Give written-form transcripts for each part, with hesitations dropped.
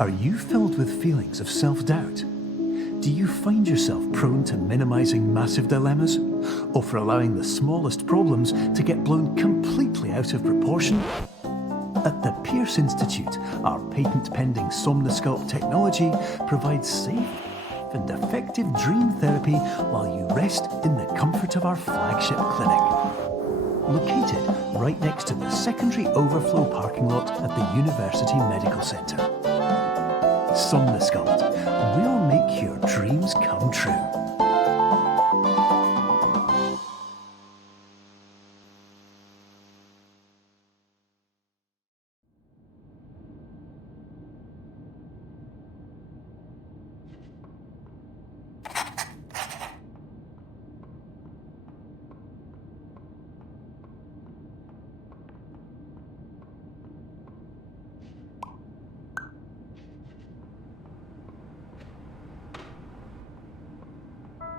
Are you filled with feelings of self-doubt? Do you find yourself prone to minimizing massive dilemmas, or for allowing the smallest problems to get blown completely out of proportion? At the Pierce Institute, our patent-pending Somnosculpt technology provides safe and effective dream therapy while you rest in the comfort of our flagship clinic. Located right next to the secondary overflow parking lot at the University Medical Centre. Somnosculpt, we'll make your dreams come true.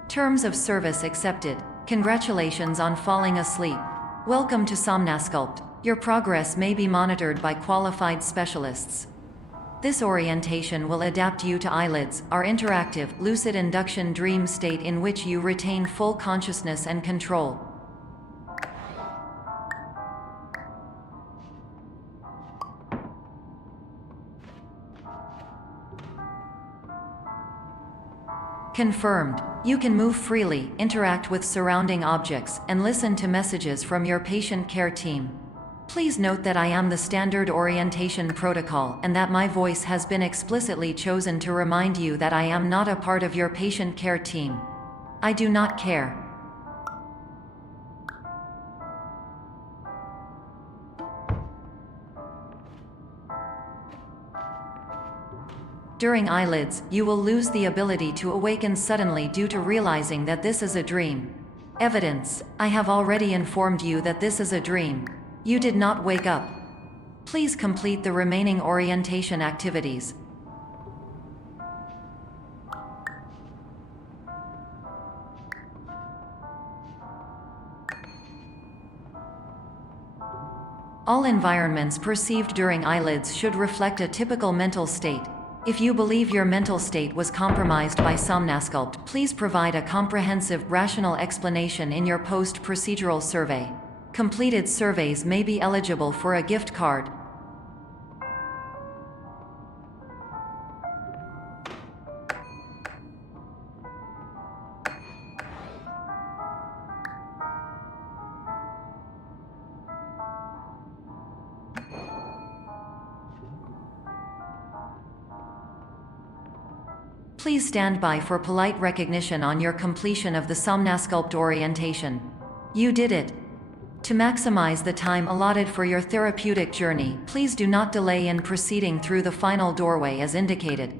Terms of service accepted. Congratulations on falling asleep. Welcome to Somnosculpt. Your progress may be monitored by qualified specialists. This orientation will adapt you to eyelids, our interactive, lucid induction dream state in which you retain full consciousness and control. Confirmed. You can move freely, interact with surrounding objects, and listen to messages from your patient care team. Please note that I am the standard orientation protocol and that my voice has been explicitly chosen to remind you that I am not a part of your patient care team. I do not care. During eyelids, you will lose the ability to awaken suddenly due to realizing that this is a dream. Evidence: I have already informed you that this is a dream. You did not wake up. Please complete the remaining orientation activities. All environments perceived during eyelids should reflect a typical mental state. If you believe your mental state was compromised by Somnosculpt, please provide a comprehensive, rational explanation in your post-procedural survey. Completed surveys may be eligible for a gift card. Please stand by for polite recognition on your completion of the Somnosculpt orientation. You did it. To maximize the time allotted for your therapeutic journey, please do not delay in proceeding through the final doorway as indicated.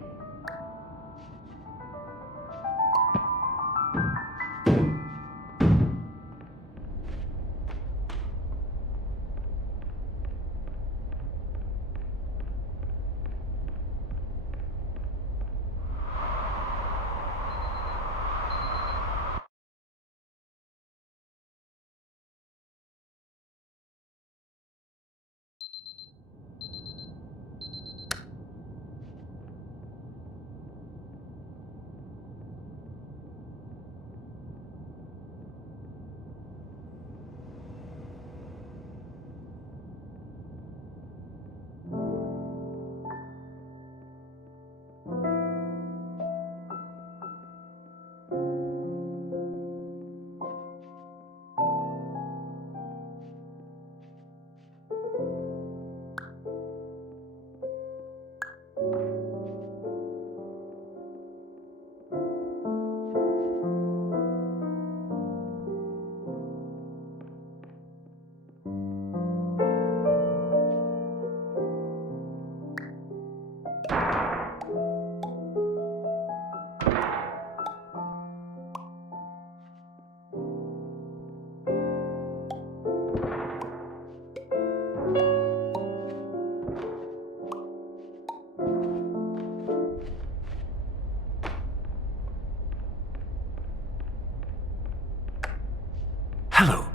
Hello,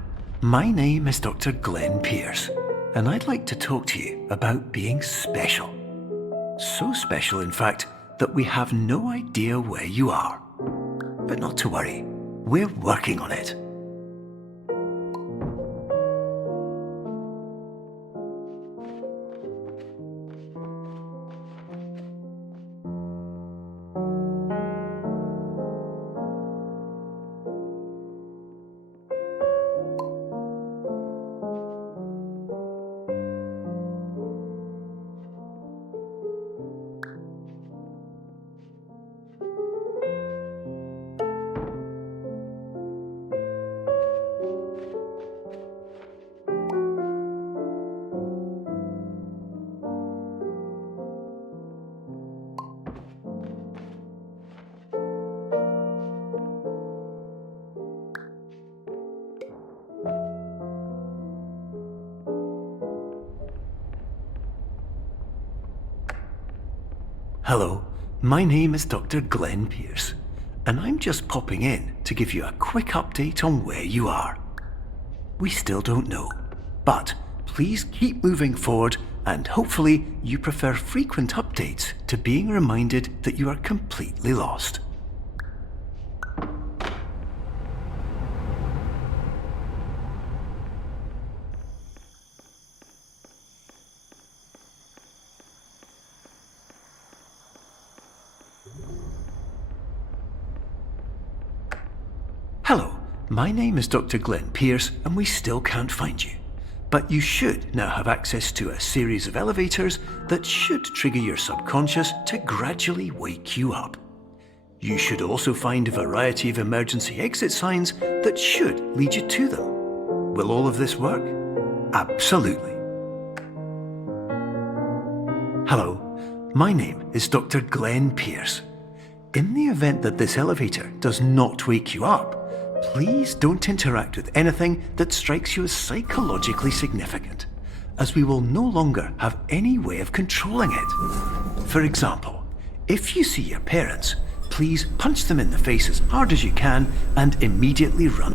my name is Dr. Glenn Pierce, and I'd like to talk to you about being special. so special, in fact, that we have no idea where you are. But not to worry, we're working on it. Hello, my name is Dr. Glenn Pierce, and I'm just popping in to give you a quick update on where you are. We still don't know, but please keep moving forward, and hopefully you prefer frequent updates to being reminded that you are completely lost. Hello, my name is Dr. Glenn Pierce, and we still can't find you. But you should now have access to a series of elevators that should trigger your subconscious to gradually wake you up. You should also find a variety of emergency exit signs that should lead you to them. Will all of this work? Absolutely. Hello, my name is Dr. Glenn Pierce. In the event that this elevator does not wake you up, please don't interact with anything that strikes you as psychologically significant, as we will no longer have any way of controlling it. For example, if you see your parents, please punch them in the face as hard as you can and immediately run.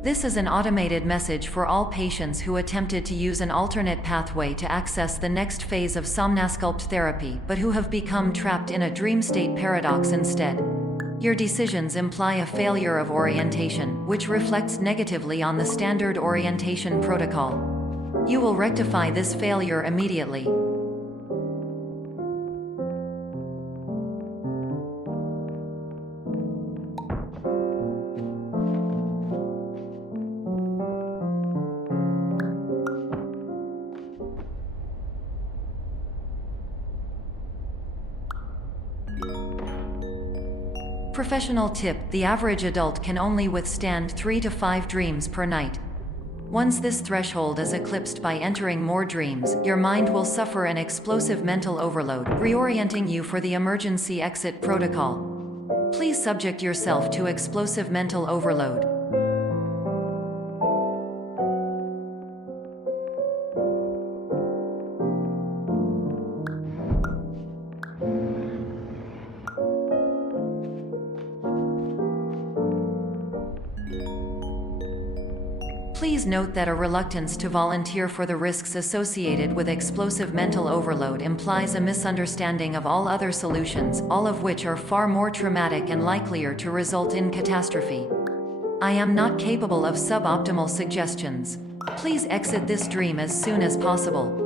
This is an automated message for all patients who attempted to use an alternate pathway to access the next phase of Somnasculpt therapy but who have become trapped in a dream state paradox instead. Your decisions imply a failure of orientation, which reflects negatively on the standard orientation protocol. You will rectify this failure immediately. Professional tip: the average adult can only withstand 3 to 5 dreams per night. Once this threshold is eclipsed by entering more dreams, your mind will suffer an explosive mental overload, reorienting you for the emergency exit protocol. Please subject yourself to explosive mental overload. Please note that a reluctance to volunteer for the risks associated with explosive mental overload implies a misunderstanding of all other solutions, all of which are far more traumatic and likelier to result in catastrophe. I am not capable of suboptimal suggestions. Please exit this dream as soon as possible.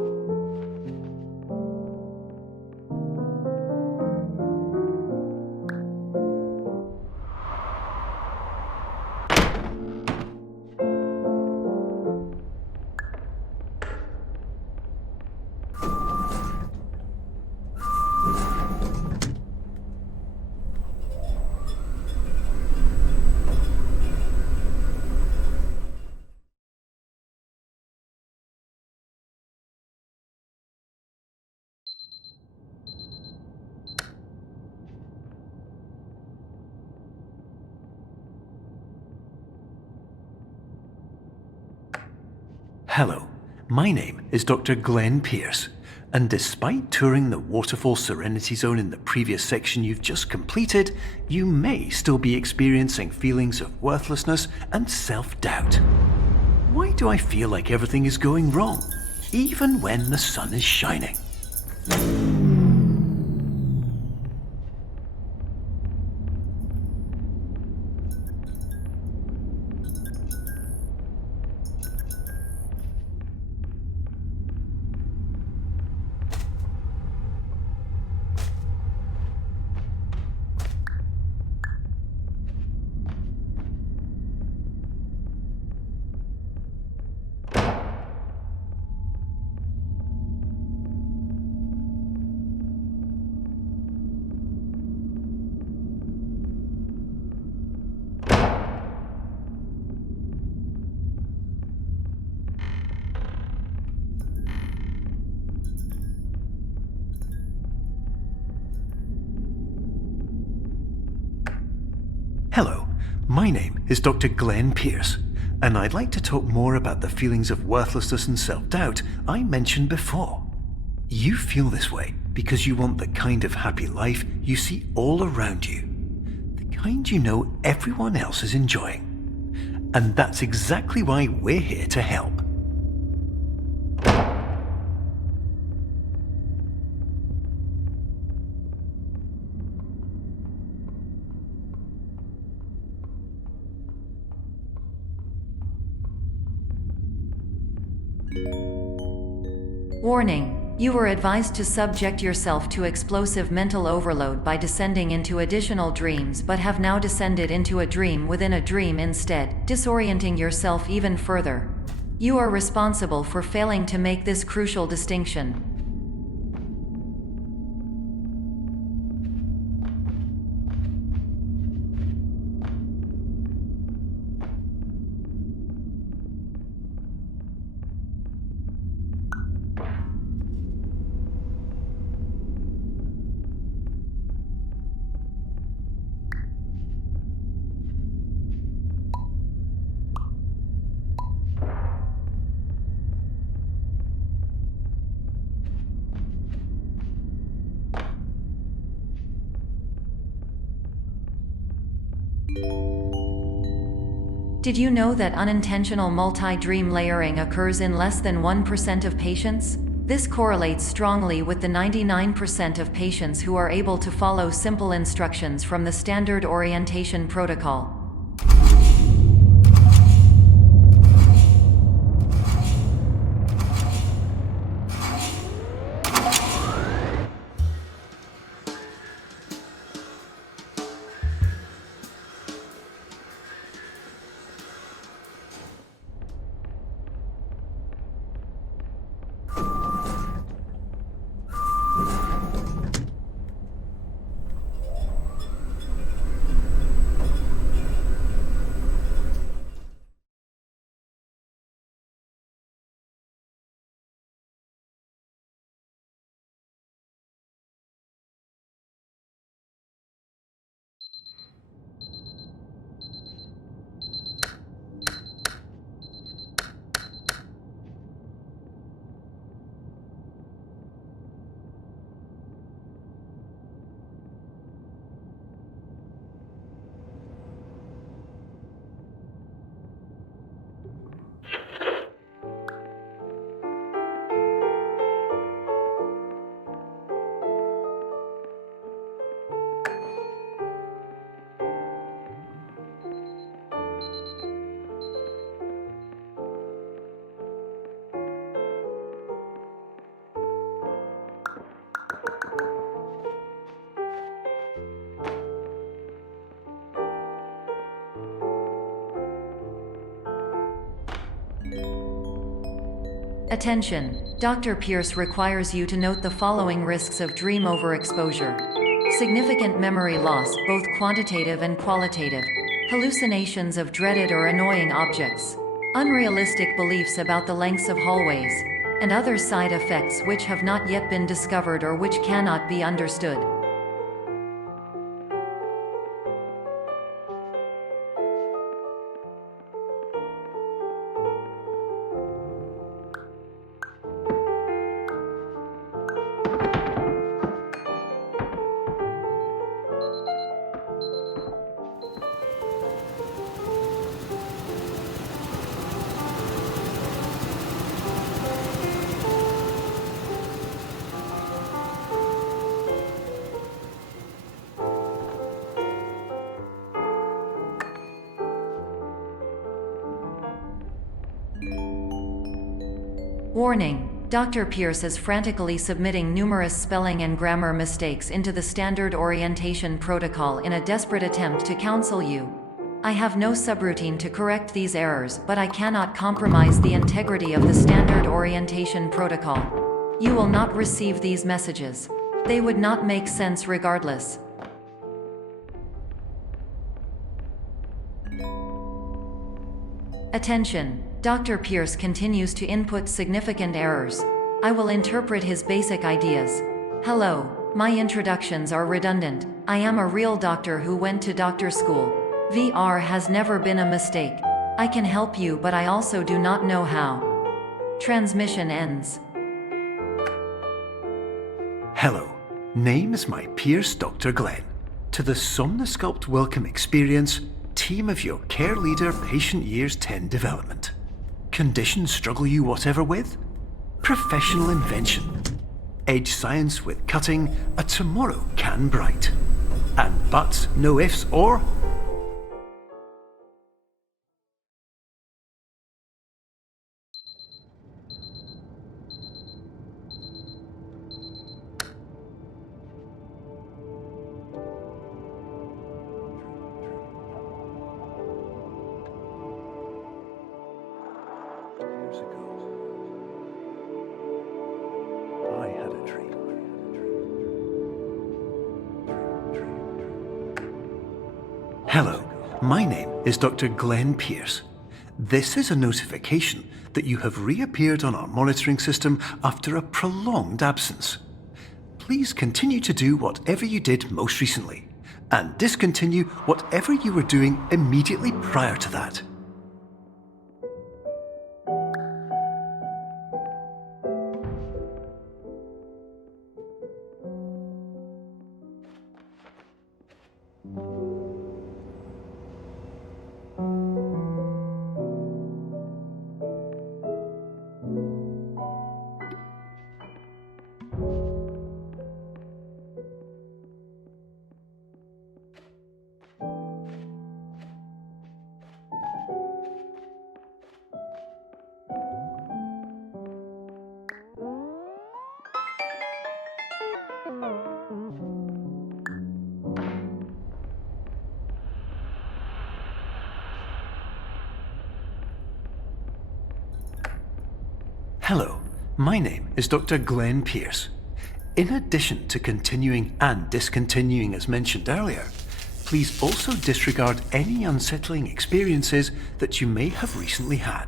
Hello, my name is Dr. Glenn Pierce, and despite touring the Waterfall Serenity Zone in the previous section you've just completed, you may still be experiencing feelings of worthlessness and self-doubt. Why do I feel like everything is going wrong, even when the sun is shining? Hello, my name is Dr. Glenn Pierce, and I'd like to talk more about the feelings of worthlessness and self-doubt I mentioned before. You feel this way because you want the kind of happy life you see all around you, the kind you know everyone else is enjoying. And that's exactly why we're here to help. Warning: you were advised to subject yourself to explosive mental overload by descending into additional dreams, but have now descended into a dream within a dream instead, disorienting yourself even further. You are responsible for failing to make this crucial distinction. Did you know that unintentional multi-dream layering occurs in less than 1% of patients? This correlates strongly with the 99% of patients who are able to follow simple instructions from the standard orientation protocol. Attention! Dr. Pierce requires you to note the following risks of dream overexposure. Significant memory loss, both quantitative and qualitative. Hallucinations of dreaded or annoying objects. Unrealistic beliefs about the lengths of hallways. And other side effects which have not yet been discovered or which cannot be understood. Warning. Dr. Pierce is frantically submitting numerous spelling and grammar mistakes into the standard orientation protocol in a desperate attempt to counsel you. I have no subroutine to correct these errors, but I cannot compromise the integrity of the standard orientation protocol. You will not receive these messages. They would not make sense regardless. Attention. Dr. Pierce continues to input significant errors. I will interpret his basic ideas. Hello, my introductions are redundant. I am a real doctor who went to doctor school. VR has never been a mistake. I can help you, but I also do not know how. Transmission ends. Hello, name is my Pierce Dr. Glenn. To the Somnosculpt Welcome Experience, team of your care leader patient years 10 development. Conditions struggle you whatever with? Professional invention. Edge science with cutting, a tomorrow can bright. And buts, no ifs or... I had a dream. Hello, my name is Dr. Glenn Pierce. This is a notification that you have reappeared on our monitoring system after a prolonged absence. Please continue to do whatever you did most recently, and discontinue whatever you were doing immediately prior to that. Hello, my name is Dr. Glenn Pierce. In addition to continuing and discontinuing as mentioned earlier, please also disregard any unsettling experiences that you may have recently had.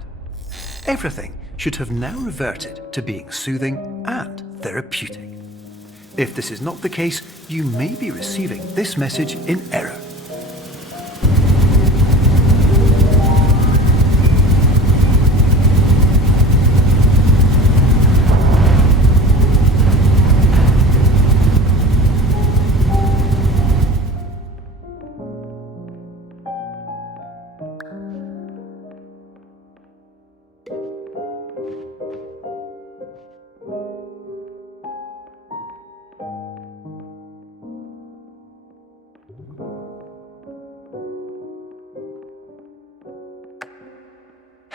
Everything should have now reverted to being soothing and therapeutic. If this is not the case, you may be receiving this message in error.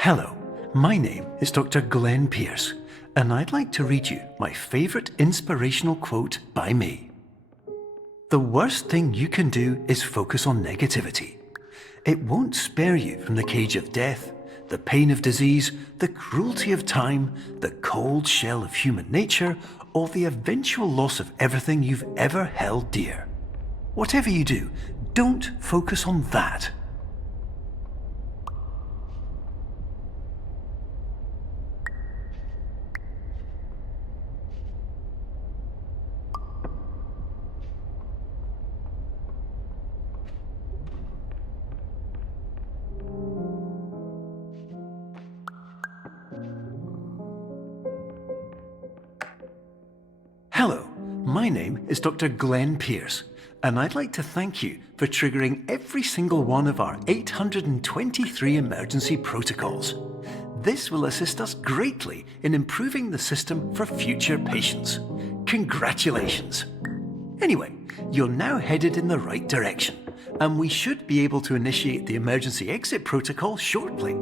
Hello, my name is Dr. Glenn Pierce, and I'd like to read you my favourite inspirational quote by me. The worst thing you can do is focus on negativity. It won't spare you from the cage of death, the pain of disease, the cruelty of time, the cold shell of human nature, or the eventual loss of everything you've ever held dear. Whatever you do, don't focus on that. Hello, my name is Dr. Glenn Pierce, and I'd like to thank you for triggering every single one of our 823 emergency protocols. This will assist us greatly in improving the system for future patients. Congratulations! Anyway, you're now headed in the right direction, and we should be able to initiate the emergency exit protocol shortly.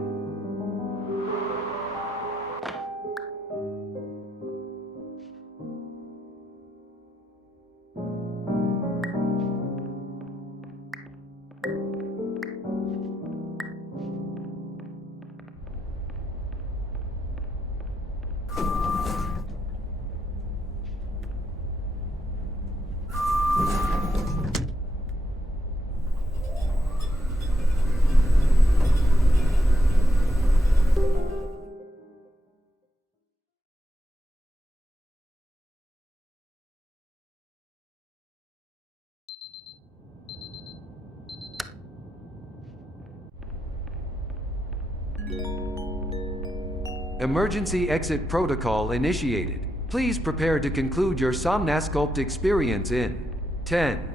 Emergency exit protocol initiated. Please prepare to conclude your Somnasculpt experience in 10,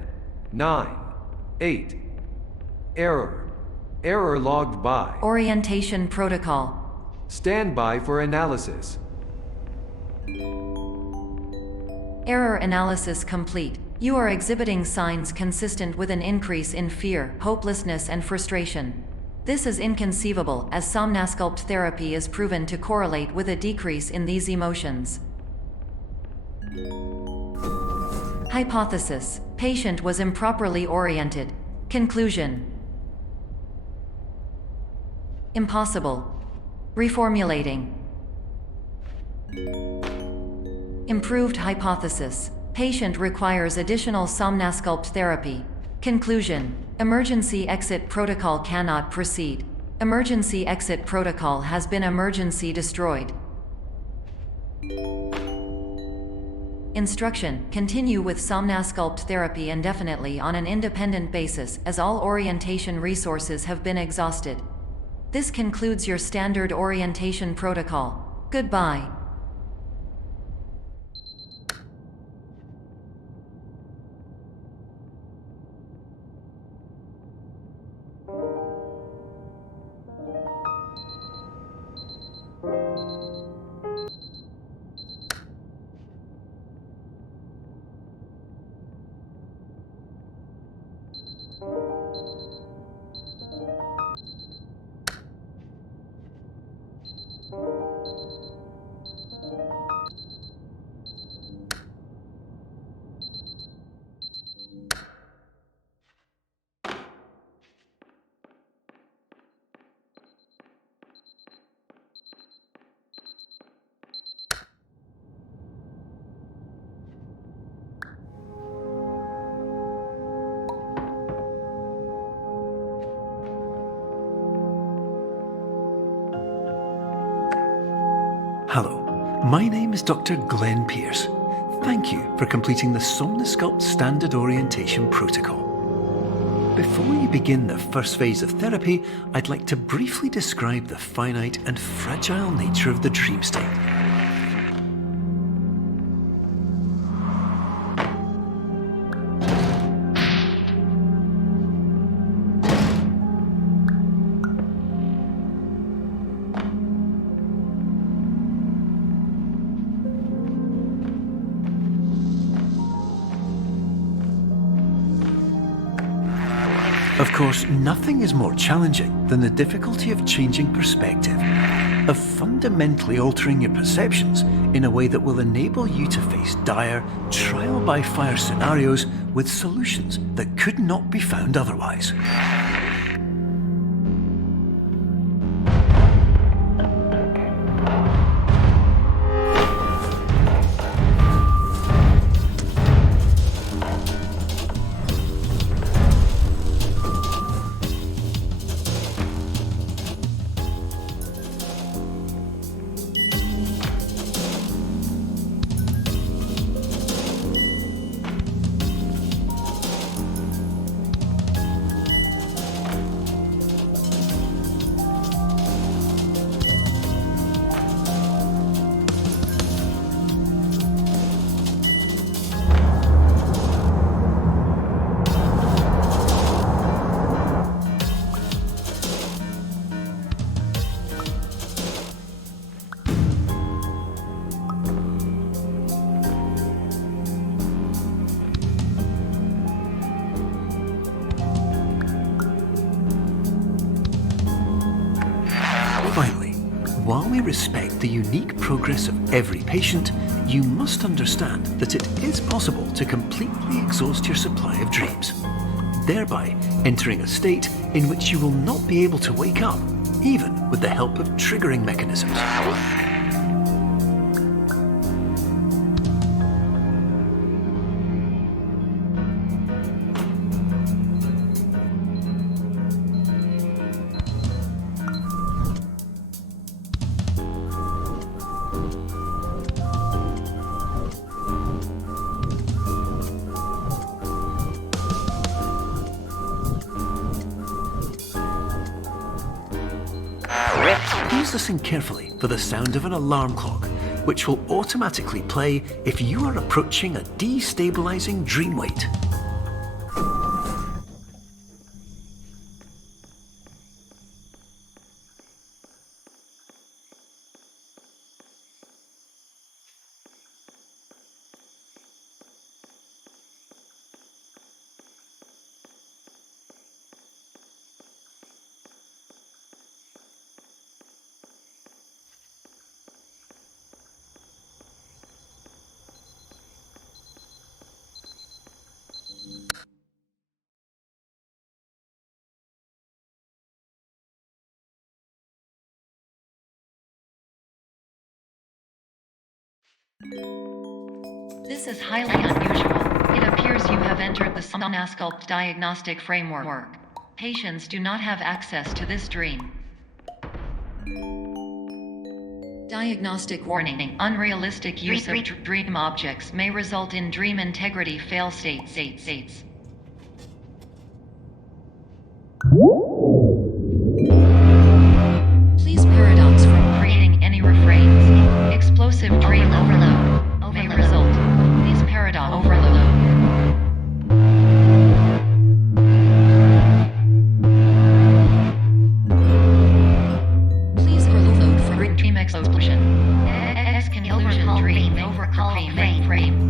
9, 8. Error. Error logged by. Orientation protocol. Stand by for analysis. Error analysis complete. You are exhibiting signs consistent with an increase in fear, hopelessness, and frustration. This is inconceivable, as Somnasculpt therapy is proven to correlate with a decrease in these emotions. Hypothesis: patient was improperly oriented. Conclusion: impossible. Reformulating. Improved hypothesis: patient requires additional Somnasculpt therapy. Conclusion: emergency exit protocol cannot proceed. Emergency exit protocol has been emergency destroyed. Instruction: continue with Somnasculpt therapy indefinitely on an independent basis, as all orientation resources have been exhausted. This concludes your standard orientation protocol. Goodbye. Hello, my name is Dr. Glenn Pierce. Thank you for completing the Somnasculpt Standard Orientation Protocol. Before you begin the first phase of therapy, I'd like to briefly describe the finite and fragile nature of the dream state. Of course, nothing is more challenging than the difficulty of changing perspective, of fundamentally altering your perceptions in a way that will enable you to face dire, trial-by-fire scenarios with solutions that could not be found otherwise. Finally, while we respect the unique progress of every patient, you must understand that it is possible to completely exhaust your supply of dreams, thereby entering a state in which you will not be able to wake up, even with the help of triggering mechanisms. Please listen carefully for the sound of an alarm clock, which will automatically play if you are approaching a destabilizing dream weight. This is highly unusual. It appears you have entered the Somnasculpt diagnostic framework. Patients do not have access to this dream. Diagnostic warning. Unrealistic use of dream objects may result in dream integrity fail states. Please paradox from creating any refrains. Explosive dream overload may result. Please paradox overload. Please overload for dream explosion. Exclusion dream overcall frame.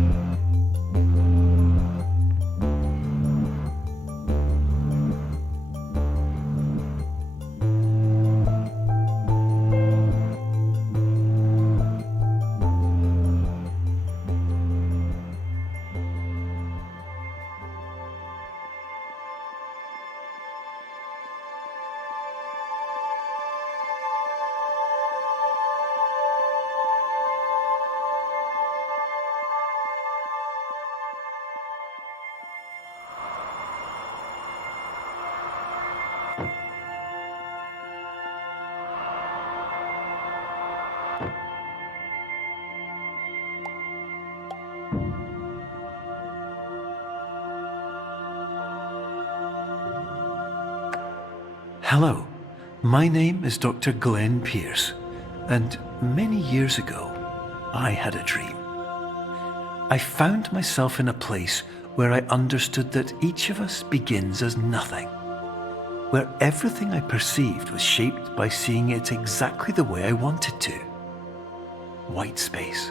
Hello, my name is Dr. Glenn Pierce, and many years ago, I had a dream. I found myself in a place where I understood that each of us begins as nothing, where everything I perceived was shaped by seeing it exactly the way I wanted to. White space.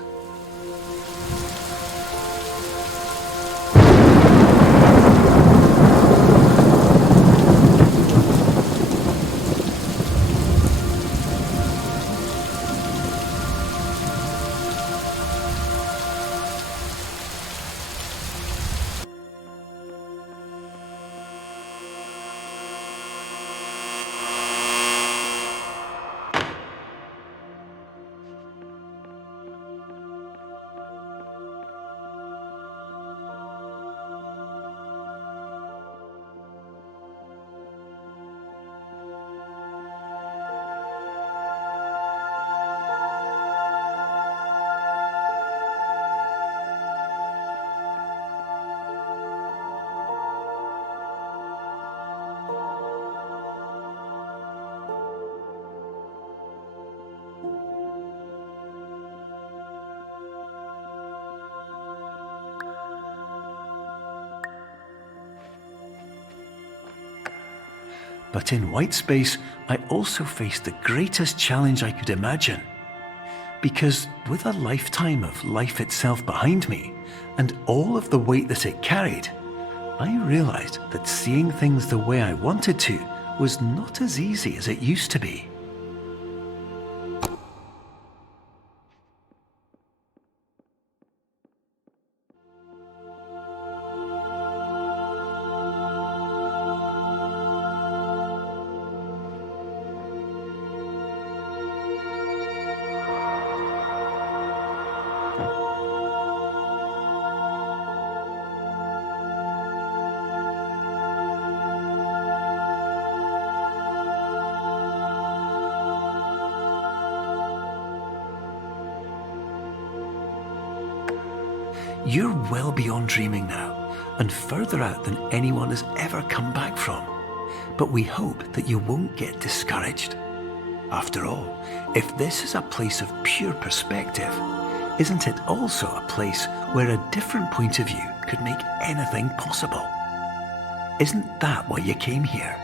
But in white space, I also faced the greatest challenge I could imagine. Because with a lifetime of life itself behind me, and all of the weight that it carried, I realized that seeing things the way I wanted to was not as easy as it used to be. You're well beyond dreaming now, and further out than anyone has ever come back from. But we hope that you won't get discouraged. After all, if this is a place of pure perspective, isn't it also a place where a different point of view could make anything possible? Isn't that why you came here?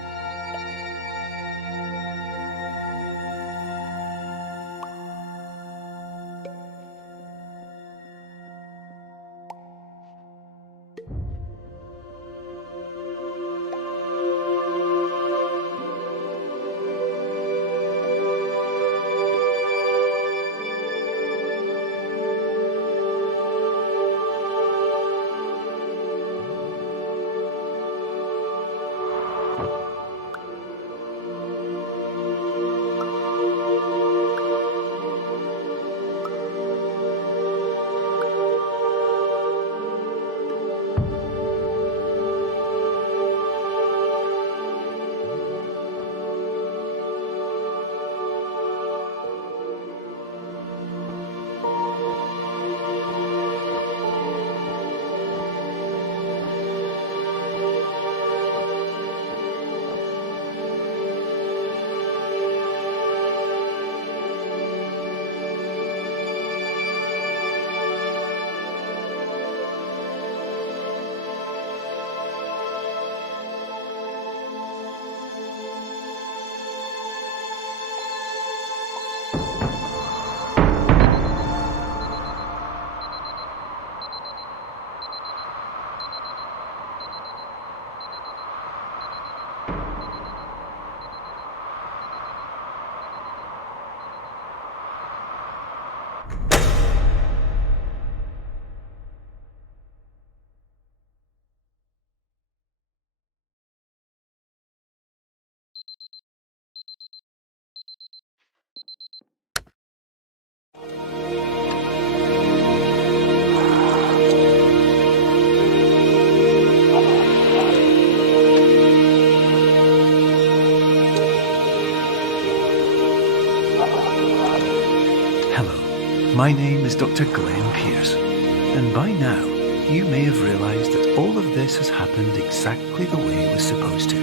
My name is Dr. Glenn Pierce, and by now you may have realised that all of this has happened exactly the way it was supposed to.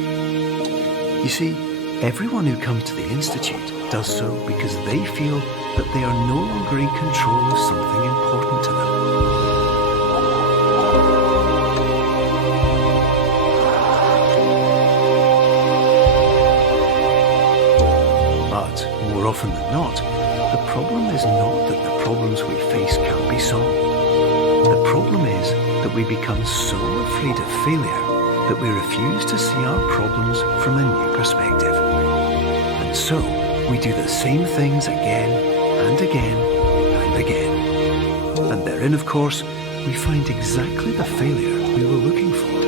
You see, everyone who comes to the Institute does so because they feel that they are no longer in control of something important to them. But more often than not, the problem is not that the problems we face can't be solved. The problem is that we become so afraid of failure that we refuse to see our problems from a new perspective. And so we do the same things again and again and again. And therein, of course, we find exactly the failure we were looking for.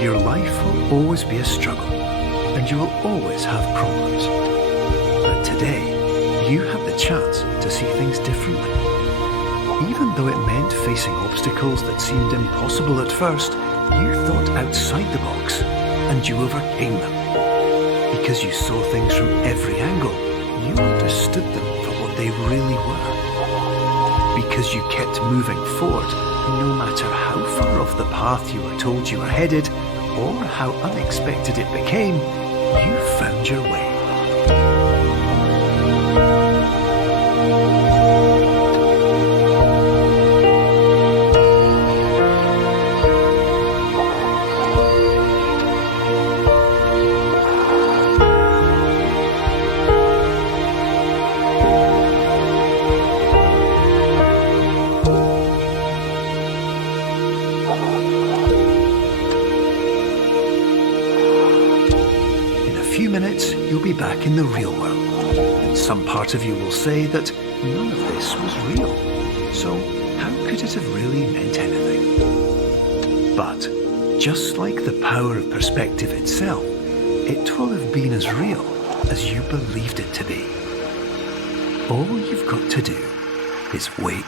Your life will always be a struggle, and you will always have problems. But today, you have the chance to see things differently. Even though it meant facing obstacles that seemed impossible at first, you thought outside the box, and you overcame them. Because you saw things from every angle, you understood them for what they really were. Because you kept moving forward, no matter how far off the path you were told you were headed, or how unexpected it became, you found your way. You'll be back in the real world, and some part of you will say that none of this was real, so how could it have really meant anything? But just like the power of perspective itself, it will have been as real as you believed it to be. All you've got to do is wait